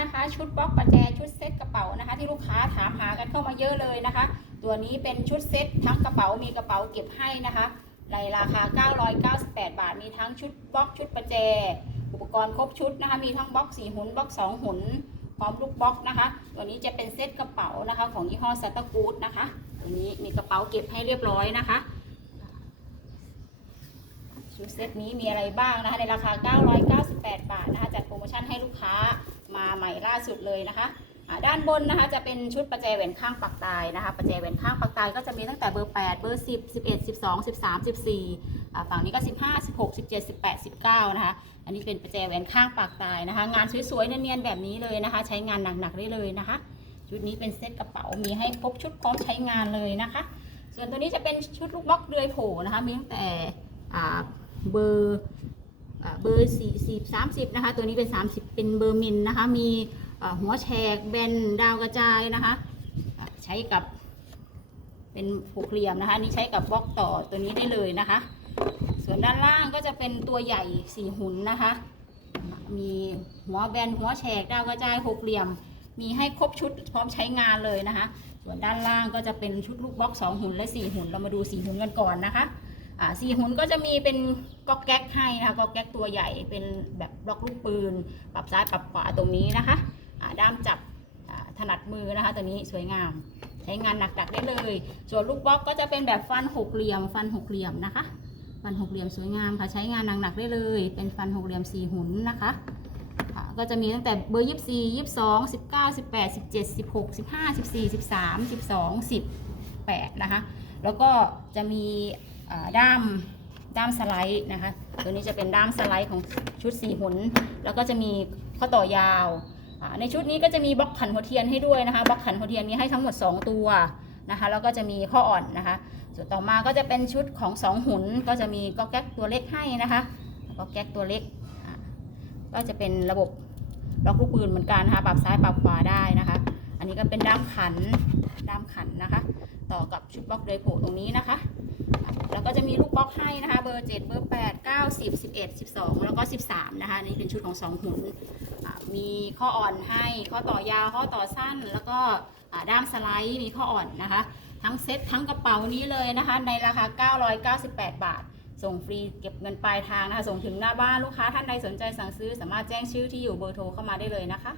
นะคะ ชุดบล็อกประแจชุดเซ็ตกระเป๋านะคะ ที่ลูกค้าถามหากันเข้ามาเยอะเลยนะคะ ตัวนี้เป็นชุดเซ็ตทั้งกระเป๋ามีกระเป๋าเก็บให้นะคะในราคา 998 บาท มีทั้งชุดบล็อกชุดประแจ อุปกรณ์ครบชุดนะคะ มีทั้งบล็อก 4 หุนบล็อก 2 หุน พร้อมลูกบล็อกนะคะ ตัวนี้จะเป็นเซ็ตกระเป๋านะคะ ของยี่ห้อซัตตากูดนะคะ ตัวนี้มีกระเป๋าเก็บให้เรียบร้อยนะคะ ชุดเซ็ตนี้มีอะไรบ้างนะคะ ในราคา 998 บาทนะคะ จัดโปรโมชั่นให้ลูกค้า มาใหม่ล่าสุดเลยนะคะด้านบนนะคะจะเป็นชุดประแจแหวนข้างปักตายนะคะ ประแจแหวนข้างปักตายก็จะมีตั้งแต่เบอร์ 8 เบอร์ 10 11 12 13 14อ่าฝั่งนี้ก็ 15 16 17 18 19 นะคะ อันนี้เป็นประแจแหวนข้างปากตายนะคะ งานสวยๆเนียนๆแบบนี้เลยนะคะ ใช้งานหนักๆได้เลยนะคะ ชุดนี้เป็นเซ็ตกระเป๋ามีให้ครบชุดพร้อมใช้งานเลยนะคะ ส่วนตัวนี้จะเป็นชุดลูกบล็อกเดือยโผนะคะมีตั้งแต่เบอร์ เบอร์สี่สิบสามสิบนะคะ ตัวนี้เป็น30เป็นเบอร์มินนะคะ มีหัวแฉกแบนดาวกระจายนะคะ ใช้กับเป็นหกเหลี่ยมนะคะนนี่ใช้กับบล็อกต่อตัวนี้ได้เลยนะคะ ส่วนด้านล่างก็จะเป็นตัวใหญ่สี่หุ่นนะคะ มีหัวแบนหัวแฉกดาวกระจายหกเหลี่ยม มีให้ครบชุดพร้อมใช้งานเลยนะคะ ส่วนด้านล่างก็จะเป็นชุดลูกบล็อกสองหุ่นและสี่หุ่นเรามาดูสี่หุ่นกันก่อนนะคะ สี่หุ่นก็จะมีเป็นก๊อกแก๊กให้นะคะก๊อกแก๊กตัวใหญ่เป็นแบบบล็อกลูกปืน ปรับซ้ายปรับขวาตรงนี้นะคะด้ามจับถนัดมือนะคะ ตัวนี้สวยงาม ใช้งานหนักๆได้เลย ส่วนลูกบล็อกก็จะเป็นแบบฟันหกเหลี่ยม ฟันหกเหลี่ยมนะคะ ฟันหกเหลี่ยมสวยงามค่ะใช้งานหนักๆได้เลย เป็นฟันหกเหลี่ยมสี่หุ่นนะคะก็จะมีตั้งแต่เบอร์ยี่สี่ยี่สองสิบเก้าสิบแปดสิบเจ็ดสิบหกสิบห้าสิบสี่สิบสามสิบสองสิบแปดนะคะ แล้วก็จะมี ด้ามด้ามสไลด์นะคะ ตัวนี้จะเป็นด้ามสไลด์ของชุดสี่หุนแล้วก็จะมีข้อต่อยาว ในชุดนี้ก็จะมีบล็อกขันหัวเทียนให้ด้วยนะคะบล็อกขันหัวเทียนมีให้ทั้งหมด 2 ตัวนะคะแล้วก็จะมีข้ออ่อนนะคะ ส่วนต่อมาก็จะเป็นชุดของสองหุนก็จะมีก๊อกแก๊กตัวเล็กให้นะคะก๊อกแก๊กตัวเล็กก็จะเป็นระบบล็อกลูกปืนเหมือนกันนะคะปรับซ้ายปรับขวาได้นะคะ อันนี้ก็เป็นด้ามขันด้ามขันนะคะ ต่อกับชุดบล็อกเดยโผตรงนี้นะคะ แล้วก็จะมีลูกบล็อกให้นะคะ เบอร์ 7 เบอร์ 8 9 10 11 12 แล้วก็ 13 นะคะนี่เป็นชุดของ 2 หุนอะมีข้ออ่อนให้ข้อต่อยาวข้อต่อสั้น แล้วก็ด้ามสไลด์มีข้ออ่อนนะคะ ทั้งเซ็ตทั้งกระเป๋านี้เลยนะคะ ในราคา 998 บาท ส่งฟรีเก็บเงินปลายทางนะคะ ส่งถึงหน้าบ้านลูกค้าท่านใดสนใจสั่งซื้อ สามารถแจ้งชื่อที่อยู่เบอร์โทรเข้ามาได้เลยนะคะ